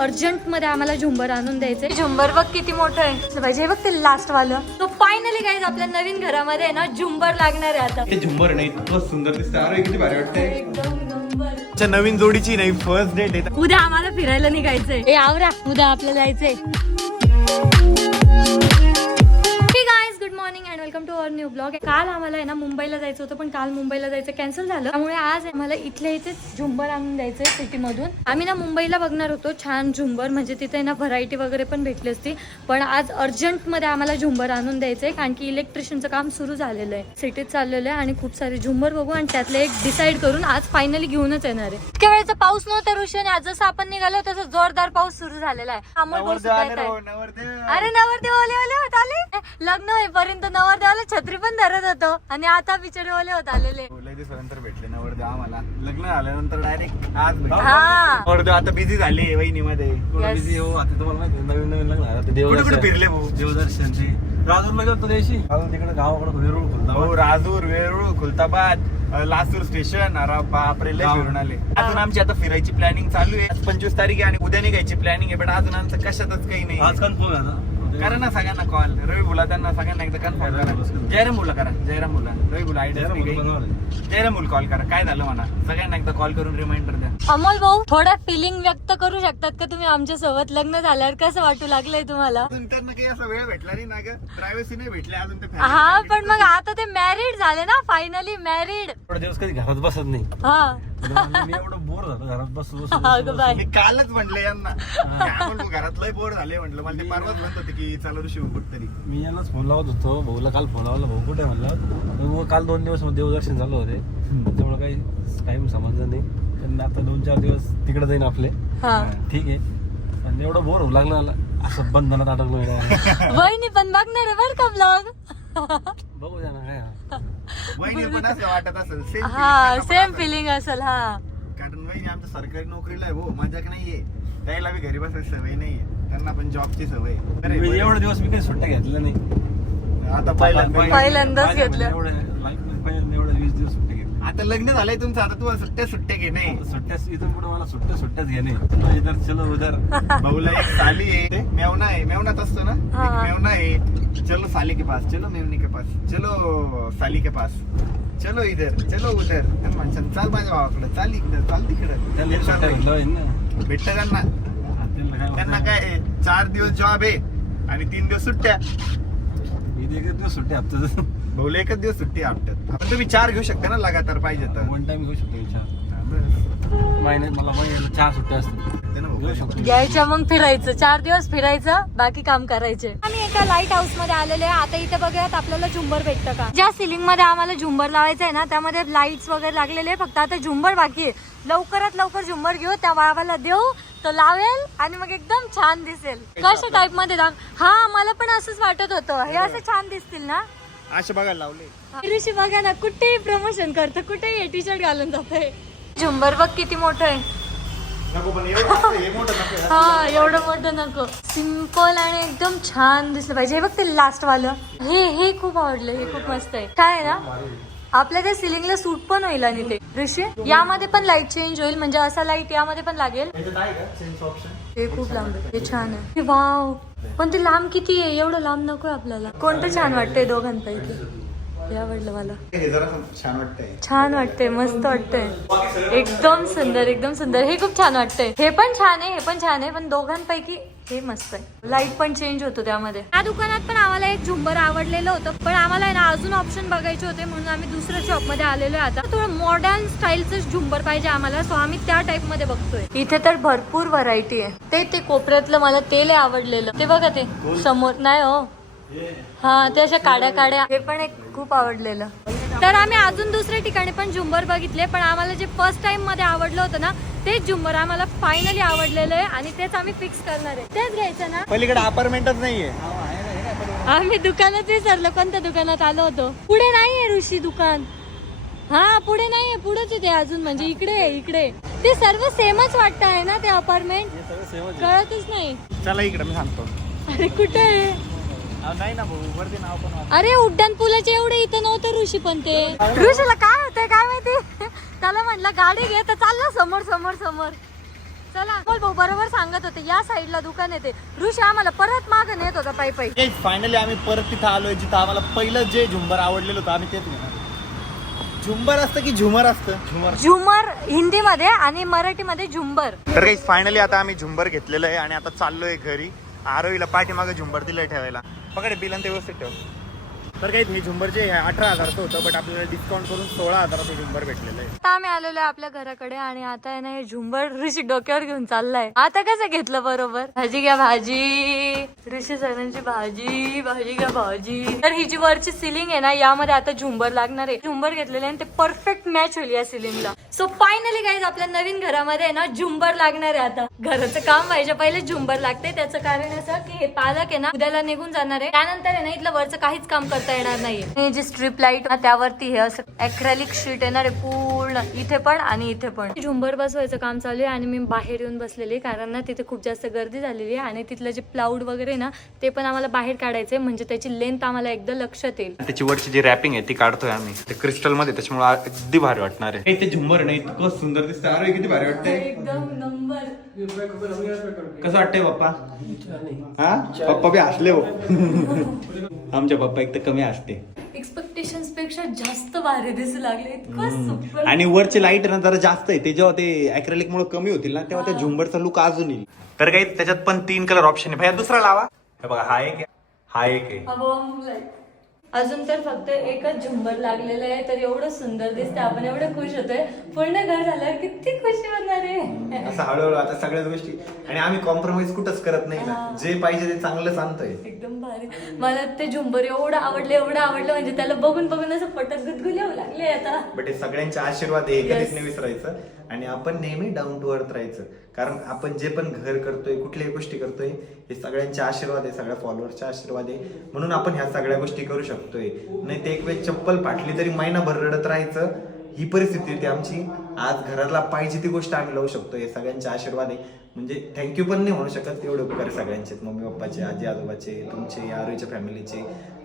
अर्जंटमध्ये आम्हाला झुंबर आणून द्यायचे झुंबर बघ किती मोठं आहे. पाहिजे बघ ते लास्ट वालं. तो फायनली गाईज आपल्या नवीन घरामध्ये आहे ना झुंबर लागणार आहे आता. ते झुंबर नाही इतकं सुंदर दिसतं अरे किती भारी वाटतंय. नवीन जोडीची नाही फर्स्ट डेट आहे. उद्या आम्हाला फिरायला निघायचंय. ए आवरा उद्या आपल्याला जायचंय. Welcome to our new blog. काल आम्हाला आहे ना मुंबईला जायचं होतं पण काल मुंबईला जायचं कॅन्सल झालं. त्यामुळे आज आम्हाला इथल्या इथे झुंबर आणून द्यायचंय सिटीमधून. आम्ही ना मुंबईला बघणार होतो छान झुंबर. म्हणजे तिथे ना व्हरायटी वगैरे पण भेटली असती. पण आज अर्जंटमध्ये आम्हाला झुंबर आणून द्यायचंय कारण की इलेक्ट्रिशियनचं काम सुरू झालेलं आहे. सिटीत चाललेलं आहे आणि खूप सारे झुंबर बघू आणि त्यातलं एक डिसाईड करून आज फायनली घेऊनच येणार आहे. इतक्या वेळेचा पाऊस नव्हता ऋषी आणि आज जसं आपण निघालो तसं जोरदार पाऊस सुरू झालेला आहे. अमोल आहे. अरे नवरदेव ओले ओले होत आले लग्न होईपर्यंत नवरदेवाला छत्री पण धरत होतो आणि आता बिचारे ओले होत आलेले. लय दिवसानंतर भेटले नवरदेव आम्हाला. लग्न झाल्यानंतर डायरेक्ट आज भेटले. हा. नवरदेव आता बिझी झाले वहिनीमध्ये. Yes. बिझी हो आता तुम्हाला माहिती आहे, नवीन नवीन लग्न झालं. कुठे कुठे देवदर्शन फिरले भाऊ? देवदर्शन ते राजूरला गेलो दिवशी अजून तिकडे गावाकडे वेरूळ खुलता भाऊ राजूर वेरूळ खुलताबाद. अ, लासूर स्टेशन अरे बापरे लय हा. फिरून आले. अजून आमची आता फिरायची प्लॅनिंग चालू आहे. पंचवीस तारीख आहे आणि उद्या निघायची प्लॅनिंग आहे पण अजून आमचं कशातच काही नाही आज कन्फर्म आहे ना? करा ना सगळ्यांना कॉल रवी बोला त्यांना सगळ्यांना एकदा कन्फर्म करा. जयराम बोला करा. जयराम बोला रवी बोला आयडिया जयराम बोला कॉल करा. काय झालं म्हणा? सगळ्यांना एकदा कॉल करून रिमाइंडर द्या. अमोल भाऊ थोडा फिलिंग व्यक्त करू शकतात का तुम्ही आमच्यासोबत लग्न झाल्यावर कसं वाटू लागलंय तुम्हाला? अजून त्यांना काही असा वेळ भेटला नाही ना ग. प्रायव्हसी नाही भेटली अजून ते हा पण मग आता ते मॅरिड झाले ना फायनली मॅरिड एवढे दिवस कधी घरात बसत नाही. हा. मी एवढं बोर झालो घरात बसू बसू अगं बाय मी कालच म्हटलं यांना. घरात लय बोर झाले म्हटलं मला ते परवाच म्हणत होते की चालू शिव कुठतरी मी यांनाच फोन लावत होतो. भाऊला काल फोन लावला. भाऊ कुठे म्हणला? मग काल दोन दिवस देवदर्शन झालं होते. त्यामुळे काही टाइम समजलं नाही. पण आता दोन चार दिवस तिकडे जाईन आपले. हा. ठीक आहे. आणि एवढं बोर होऊ लागलं मला. असं बंधनात अडकलो वहिनी पण बघणार आहे बर का ब्लॉग बघू द्या ना काय. वहिनी पण असं वाटत असेल. सेम हा सेम फिलिंग असेल हा. कारण वहिनी आमच्या सरकारी नोकरीला आहे हो. मजाक नाहीये. त्याला बी घरी बसायची सवय नाहीये. त्यांना पण जॉबची सवय मी. एवढे दिवस मी काही सुट्ट्या घेतल्या नाही. आता पहिला पहिल्यांदाच घेतल्या. एवढे लाईफमध्ये पहिल्यांदा एवढे वीस दिवस सुट्ट्या घेतल्या. आता लग्न झालंय तुमचं आता तुम्हाला सुट्ट्या सुट्ट्या घे नाही सुट्ट्या इथून पुढे मला सुट्ट्या सुट्ट्याच घेणे. इधर चलो उधर. भाऊला एक साली आहे. ते? मेवना आहे. मेवनात असतो ना? मेवना आहे. चलो साली के पास चलो मेवनी के पास. चलो साली के पास. चलो इधर चलो उधर. आणि म्हणशाल चाल माझ्या भावाकडे चाल इकडे चाल तिकडे. भेटत त्यांना. त्यांना काय चार दिवस जॉब आहे आणि तीन दिवस सुट्ट्या. इथे एक दिवस सुट्ट्या हप्त्यात. भाऊला एकच दिवस सुट्टी आपटत आपण तुम्ही चार घेऊ शकता ना लगातार पाहिजे तर. वन टाइम घेऊ शकतो बस. महिन्यात मला महिन्याला चार सुट्ट्या असतात घ्यायच्या मग फिरायचं चार दिवस फिरायचं बाकी काम करायचे. एका लाइट हाऊसमध्ये आलेले. आता इथे बघूयात आपल्याला झुंबर भेटतं का? ज्या सिलिंगमध्ये आम्हाला झुंबर लावायचं आहे ना त्यामध्ये लाईट्स वगैरे लागलेले फक्त आता झुंबर बाकी आहे. लवकरात लवकर झुंबर घेऊ त्या वाळवाला देऊ तो लावेल आणि मग एकदम छान दिसेल. कशा टाईपमध्ये हा मला पण असंच वाटत होतं. हे असं छान दिसतील ना? असे बघायला लावले. ऋषी बघा ना कुठेही प्रमोशन करतो कुठेही टी शर्ट घालून जातोय. झुंबर बघ किती मोठं आहे. नको पण एवढं हे मोठं नको हा एवढं मोठं नको. सिंपल आणि एकदम छान दिसलं पाहिजे. हे बघ ते लास्ट वालं हे हे खूप आवडलं हे खूप मस्त आहे. काय आहे ना? आपल्या त्या सिलिंगला सूट पण होईल आणि ते. ऋषी यामध्ये पण लाइट चेंज होईल म्हणजे असा लाइट यामध्ये पण लागेल. हे खूप लांब आहे. हे छान आहे. हे वाव. पण ते लांब किती आहे? एवढं लांब नको आपल्याला. कोणतं छान वाटतंय दोघांपैकी? हे आवडलं मला. हे जरा छान वाटतंय. छान वाटतंय मस्त वाटतंय. एकदम सुंदर एकदम सुंदर. हे खूप छान वाटतंय. हे पण छान आहे हे पण छान आहे पण दोघांपैकी हे मस्त आहे. लाइट पण चेंज होतो त्यामध्ये. या दुकानात पण आम्हाला एक झुंबर आवडलेलं होतं पण आम्हाला आहे ना अजून ऑप्शन बघायचे होते म्हणून आम्ही दुसऱ्या शॉपमध्ये आलेलो आहे आता. थोडं मॉडर्न स्टाईलचं झुंबर पाहिजे आम्हाला सो आम्ही त्या टाइपमध्ये बघतोय. इथे तर भरपूर व्हरायटी आहे. ते ते कोपऱ्यातलं मला ते लय आवडलेलं. ते बघा ते समोर नाही हो. हा ते अशा काड्या काड्या. हे पण एक खूप आवडलेलं. तर आम्ही अजून दुसऱ्या ठिकाणी पण झुंबर बघितले पण आम्हाला जे फर्स्ट टाइममध्ये आवडलं होतं ना तेच झुंबर आम्हाला फायनली आवडलेलं आहे आणि तेच आम्ही फिक्स करणार आहे. तेच घ्यायचं ना? पलीकडे अपार्टमेंटच नाहीये. आम्ही दुकानात विसरलो कोणत्या दुकानात आलो होतो? पुढे नाहीये ऋषी दुकान. हा पुढे नाहीये पुढेच आहे ते अजून म्हणजे इकडे आहे, इकडे ते सर्व सेमच वाटत आहे ना ते अपार्टमेंट कळतच नाही. चला इकडे मी सांगतो. अरे कुठे आहे? नाही ना भाऊ वरती नाव पण वाच. अरे उड्डाण पुलाचे एवढे इथं नव्हतं ऋषी पण ते. ऋषीला काय होतंय काय माहिती? त्याला म्हटलं गाडी घे तर चालला समोर समोर समोर. चला. बोल भाऊ बरोबर सांगत होते या साईडला दुकान येते. ऋषी आम्हाला परत माग नेत होता पायी पायी. फायनली आम्ही परत तिथं आलोय जिथं आम्हाला पहिलं जे झुंबर आवडलेलं होतं आम्ही तेच घेणार. झुंबर असतं की झुमर असतं? झुमर. झुमर हिंदीमध्ये आणि मराठीमध्ये झुंबर. तर काही फायनली आता आम्ही झुंबर घेतलेलं आहे आणि आता चाललोय घरी. आरोहीला पाठीमागे झुंबर दिलंय ठेवायला. पकडे बिल आणि ते व्यवस्थित ठेव. तर काही हे झुंबर जे अठरा हजारचं होतं बट आपल्याला डिस्काउंट करून सोळा हजाराचं झुंबर भेटलेलं आहे. आता आम्ही आलेलो आहे आपल्या घराकडे आणि आता आहे ना हे झुंबर ऋषी डोक्यावर घेऊन चाललाय. आता कसं घेतलं बरोबर? भाजी घ्या भाजी. ऋषी सरांची भाजी भाजी घ्या भाजी. तर ही जी वरची सिलिंग आहे ना यामध्ये आता झुंबर लागणार आहे. झुंबर घेतलेले आणि ते परफेक्ट मॅच होईल या सिलिंगला सो फायनली गाईज आपल्या नवीन घरामध्ये आहे ना झुंबर लागणार आहे आता. घराचं काम व्हायच्या पहिले झुंबर लागते. त्याचं कारण असं की हे पालक आहे ना उद्याला निघून जाणार आहे. त्यानंतर आहे ना इथलं वरचं काहीच काम करता येणार नाहीये. हे जी स्ट्रीप लाइट त्यावरती हे असं अक्रॅलिक शीट येणार आहे पूर्ण. इथे पण आणि इथे पण. झुंबर बसवायचं काम चालू आहे आणि मी बाहेर येऊन बसलेली आहे, कारण ना तिथे खूप जास्त गर्दी झालेली आहे आणि तिथलं जे प्लाउड वगैरे ना ते पण आम्हाला बाहेर काढायचंय. म्हणजे त्याची लेंथ आम्हाला एकदा लक्षात येईल. त्याची वरची जी रॅपिंग आहे ती काढतोय आम्ही. ते क्रिस्टलमध्ये त्याच्यामुळे अगदी भारी वाटणार आहे. ते झुंबर नाही इतकं सुंदर दिसतं अरे किती भारी वाटतंय. एकदम नंबर. कसं वाटतंय पप्पा? हा? पप्पा बी हसले हो. आमच्या पप्पा एक तर कमी हसते. एक्सपेक्टेशनपेक्षा जास्त भारी दिसू लागले. इतकं सुपर आणि वरचे लाइट ना जरा जास्त आहे. ते जेव्हा ते अॅक्रेलिक मुळे कमी होतील ना तेव्हा त्या झुंबरचा लुक अजून येईल. तर काही त्याच्यात पण तीन कलर ऑप्शन आहे. भैया दुसरा लावा. हे बघा हा एक आहे, हा एक आहे. अजून तर फक्त एकच झुंबर लागलेलं आहे तर एवढं सुंदर दिसतं आपण एवढं खुश होतोय. पूर्ण घर झाल्यावर किती खुशी होणार आहे. असं हळूहळू आता सगळ्याच गोष्टी. आणि आम्ही कॉम्प्रोमाइज कुठंच करत नाही ना. जे पाहिजे ते चांगलंच आणतोय. एकदम भारी. मला ते झुंबर एवढं आवडलं एवढं आवडलं. म्हणजे त्याला बघून बघून असं पटत गुदगुल येऊ लागले आता. बट हे सगळ्यांचे आशीर्वाद आहे कधीच Yes. नाही विसरायचं. आणि आपण नेहमी डाऊन टू अर्थ राहायचं. कारण आपण जे पण घर करतोय कुठल्याही गोष्टी करतोय हे सगळ्यांचे आशीर्वाद आहे सगळ्या फॉलोअरचे आशीर्वाद आहे. म्हणून आपण ह्या सगळ्या गोष्टी करू शकतोय. नाही ते एक वेळ चप्पल फाटली तरी महिनाभर रडत राहायचं. ही परिस्थिती होती आमची. आज घराला पाहिजे ती गोष्ट आम्ही लावू शकतो हे सगळ्यांचे आशीर्वाद आहे. म्हणजे थँक्यू पण नाही म्हणू शकत तेवढे उपकार सगळ्यांचे. मम्मी पप्पाचे आजी आजोबाचे तुमचे आरोच्या फॅमिलीचे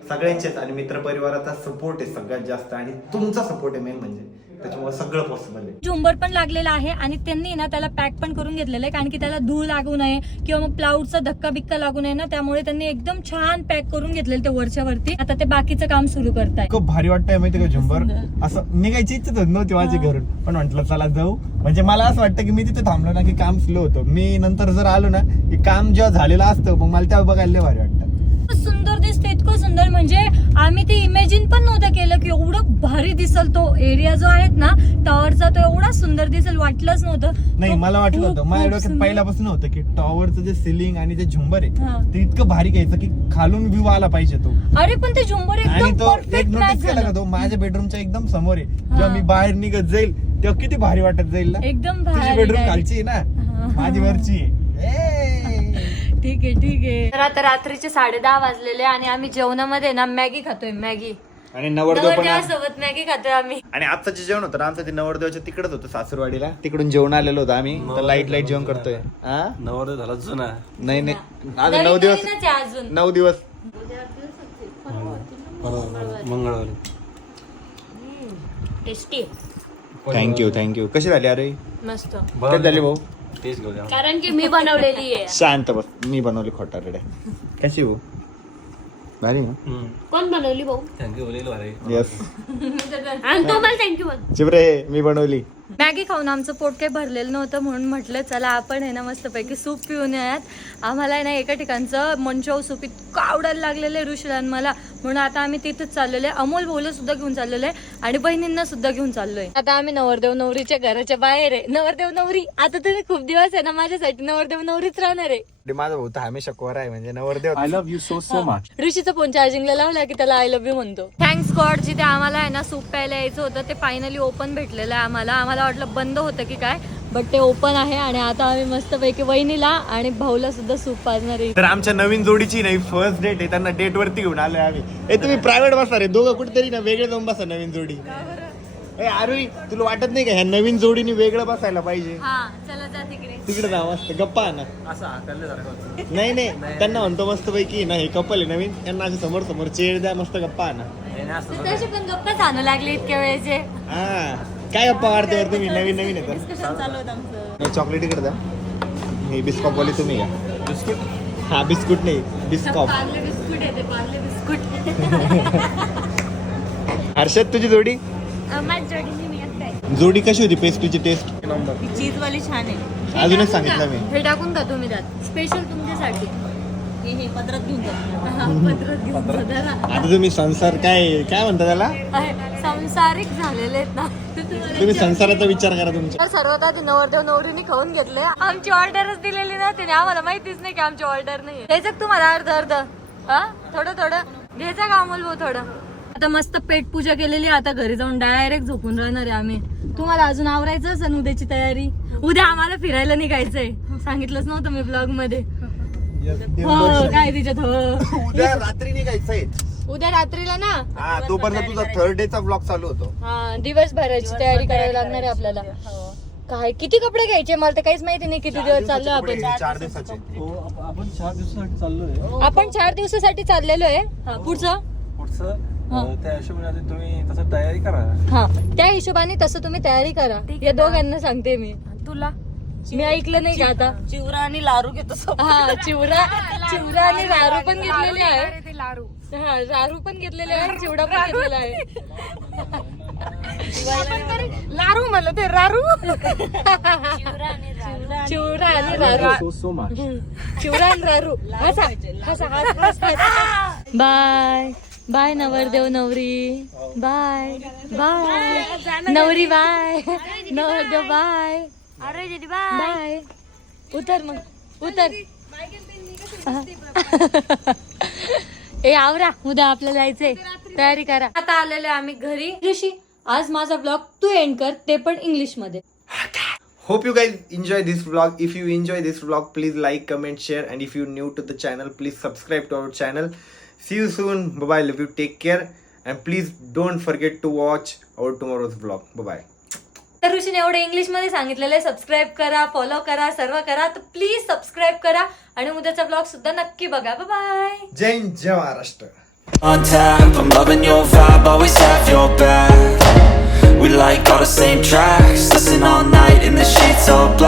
सगळ्यांचेच आणि मित्र परिवाराचा सपोर्ट आहे सगळ्यात जास्त. आणि तुमचा सपोर्ट आहे मेन म्हणजे. त्याच्यामुळे सगळं पॉसिबल आहे. झुंबर पण लागलेला आहे आणि त्यांनी ना त्याला पॅक पण करून घेतलेलं आहे कारण की त्याला धूळ लागू नये किंवा मग प्लाउडचा धक्का बिक्का लागू नये ना त्यामुळे त्यांनी एकदम छान पॅक करून घेतलेलं ते वरच्या वरती. आता ते बाकीचं काम सुरू करताय खूप भारी वाटतंय माहिती का झुंबर. असं निघायची इच्छा होती नव्हती माझी घरून. पण म्हटलं चला जाऊ. म्हणजे मला असं वाटतं की मी तिथे थांबलो ना की काम स्लो होतं. मी नंतर जर आलो ना की काम जेव्हा झालेलं असतं मग मला तेव्हा बघायला भारी वाटतं. सुंदर म्हणजे आम्ही ते इमॅजिन पण नव्हतं केलं की एवढं भारी दिसल तो एरिया जो आहे ना टॉवरचा तो एवढा सुंदर दिसेल वाटलंच नव्हतं नाही मला वाटलं होतं माझ्या डोक्यात सुंदर. पहिल्यापासून होतं की टॉवरचं जे सिलिंग आणि जे झुंबर. आहे ते इतकं भारी घ्यायचं की खालून व्ह्यू आला पाहिजे तो अरे पण ते झुंबर एकदम तो परफेक्ट मॅच झालं माझ्या बेडरूमच्या एकदम समोर आहे जेव्हा. मी बाहेर निघत जाईल तेव्हा किती भारी वाटत जाईल एकदम बेडरूम. खालची आहे. ना माझी वरची आहे. ठीक आहे ठीक आहे. तर आता रात्रीचे साडे दहा वाजलेले आणि आम्ही जेवणामध्ये ना मॅगी खातोय मॅगी. आणि नवरदेव पण सोबत मॅगी खातोय आम्ही. आणि आजचं जे जेवण होतं ना आमचं ते नवरदेवाच्या तिकडच होतं सासूरवाडीला. तिकडून जेवण आलेलो होतं आम्ही. तर लाइट लाइट जेवण करतोय. हा नवरदेव झाला जुना. नाही नाही. आज नवीन नऊ दिवस नवीनच आहे अजून. नऊ दिवस. मंगळवारी टेस्टी थँक्यू थँक्यू कशी झाली अरे मस्त. झाली भाऊ? तेच घेऊ द्या कारण की मी बनवलेली आहे. शांत बस. मी बनवली खोटा रेड्या कशी भाऊ भारी कोण बनवली भाऊ? थँक्यू बोलेलो अरे येस आणि तो मला थँक्यू बोल. चिपरे मी बनवली. मॅगी खाऊन आमचं पोट काही भरलेलं नव्हतं म्हणून म्हटलं चला आपण आहे ना मस्तपैकी सूप पिऊन यात आम्हाला आहे ना एका ठिकाणचं मंचाव सूप इतकं आवडायला लागलेलं आहे ऋषीला आणि मला. म्हणून आता आम्ही तिथेच चाललेलो आहे अमोल भाऊला सुद्धा घेऊन चाललेलो आहे आणि बहिणींना सुद्धा घेऊन चाललोय. आता आम्ही नवरदेव नवरीच्या घराच्या बाहेर आहे. नवरदेव नवरी आता तुम्ही खूप दिवस आहे ना माझ्यासाठी नवरदेव नवरीच राहणार आहे. माझा भाऊ तर हमेशा कोरा आहे म्हणजे नवरदेव I love you so so much ऋषीचा phone चार्जिंगला लावला की त्याला आय लव्ह यू म्हणतो. थँक्स गॉड जिथे आम्हाला आहे ना सूप प्यायला यायचं होतं ते फायनली ओपन भेटलेलं आहे आम्हाला. आम्हाला वाटलं बंद होतं की काय बट ते ओपन आहे आणि आता आम्ही मस्तपैकी वहिनीला आणि भाऊला सुद्धा सूप पाजणार आहे. तर आमच्या नवीन जोडीची नाही फर्स्ट डेट आहे त्यांना डेट वरती घेऊन आलोय आम्ही. ए तुम्ही प्रायव्हेट बसा रे दोघं कुठेतरी ना वेगळे जाऊन बसा नवीन जोडी. ए आरुई तुला वाटत नाही का ह्या नवीन जोडीने वेगळं बसायला पाहिजे? हा चला जा तिकडे. मस्त गप्पा ना. असं नाही नाही त्यांना म्हणतो मस्त पैकी ना हे कपल आहे नवीन त्यांना असे समोर समोर चेड द्या मस्त गप्पा ना. पण गप्पा जाणं लागले इतक्या वेळेचे. हा. काय गप्पा वाढते वर तुम्ही? नवीन नवीन येतात. डिस्कशन चालू होतं आमचं. नाही चॉकलेट इकडे द्या. हे बिस्कॉप वाले तुम्ही का बिस्कुट? हा बिस्कुट नाही बिस्कॉप. पार्ले बिस्कुट येते पार्ले बिस्कुट. हर्षद तुझी जोडी? जोडी कशी होती पेस्ट्रीची टेस्ट नंबर. चीज वाली छान आहे. अजूनच सांगितलं मी. हे टाकून का तुम्ही त्यात. स्पेशल तुमच्यासाठी. हे हे पत्रात घेऊन जा. हा, पत्रात घेऊन जा जरा. आता तुम्ही संसार काय काय म्हणता त्याला? आहे, संसारिक झालेले आहेत ना. तुम्ही संसाराचा विचार करा तुमच्या. तर सर्वात आधी नवरदेव नवरीने खाऊन घेतले. आमची ऑर्डरच दिलेली ना त्याने आम्हाला माहितीच नाही की आमची ऑर्डर नाही घ्यायचं का तुम्हाला अर्ध अर्ध. हा? थोडं थोडं. घ्यायचं का अमोल भाऊ थोडं. आता मस्त पेट पूजा केलेली आहे. आता घरी जाऊन डायरेक्ट झोपून राहणार आहे आम्ही. तुम्हाला अजून आवरायचं असेल उद्याची तयारी? उद्या आम्हाला फिरायला निघायचंय. सांगितलंच नव्हतं मी ब्लॉगमध्ये. हो काय तिच्यात हो. उद्या रात्री निघायचंय उद्या रात्रीला ना? हा तोपर्यंत तुझा थर्ड डेचा ब्लॉग चालू होतो. हा दिवसभराची तयारी करावी लागणार आहे आपल्याला. काय किती कपडे घ्यायचे? मला तर काहीच माहिती नाही किती दिवस चाललो आपण. चार दिवसाचे हो आप- आपण चार दिवसासाठी चाललोय. आपण चार दिवसासाठी चाललेलो आहे. हा, पुढचं? पुढचं हा. अं, त्या हिशोबाने तुम्ही तसं तयारी करा. हा त्या हिशोबाने तसं तुम्ही तयारी करा. या दोघांना सांगते मी. तुला? मी ऐकलं नाही का आता? चिवरा आणि लारू घेतो हा चिवडा चिवडा आणि लारू पण घेतलेले आहे हा लारू पण घेतलेले आहे आणि चिवडा पण घेतलेला आहे. लारू म्हणलं ते रारू. चिवडा आणि लारू सो सो मच चिवडा आणि रारू. हसा. हसा. हस हस बाय. बाय नवरदेव नवरी. बाय. बाय. नवरी बाय. नवरदेव बाय. ए आवरा. उद्या आपल्याला जायचंय. तयारी करा. आता आलेले आम्ही घरी. ऋषी आज माझा ब्लॉग तू एंड कर ते पण इंग्लिशमध्ये hope you guys enjoy this blog if you enjoy this blog please like comment share and if you new to the channel please subscribe to our channel see you soon bye love you take care and please don't forget to watch our tomorrow's blog bye तर ऋषीने एवढं इंग्लिशमध्ये सांगितलेलं आहे subscribe करा follow करा सर्व करा तर प्लीज सबस्क्राईब करा आणि उद्याचा ब्लॉग सुद्धा नक्की बघा बाय जय हिंद, जय Maharashtra on tap. I'm loving your vibe, always have your back. We like all the same tracks, listen all night in the sheets all black.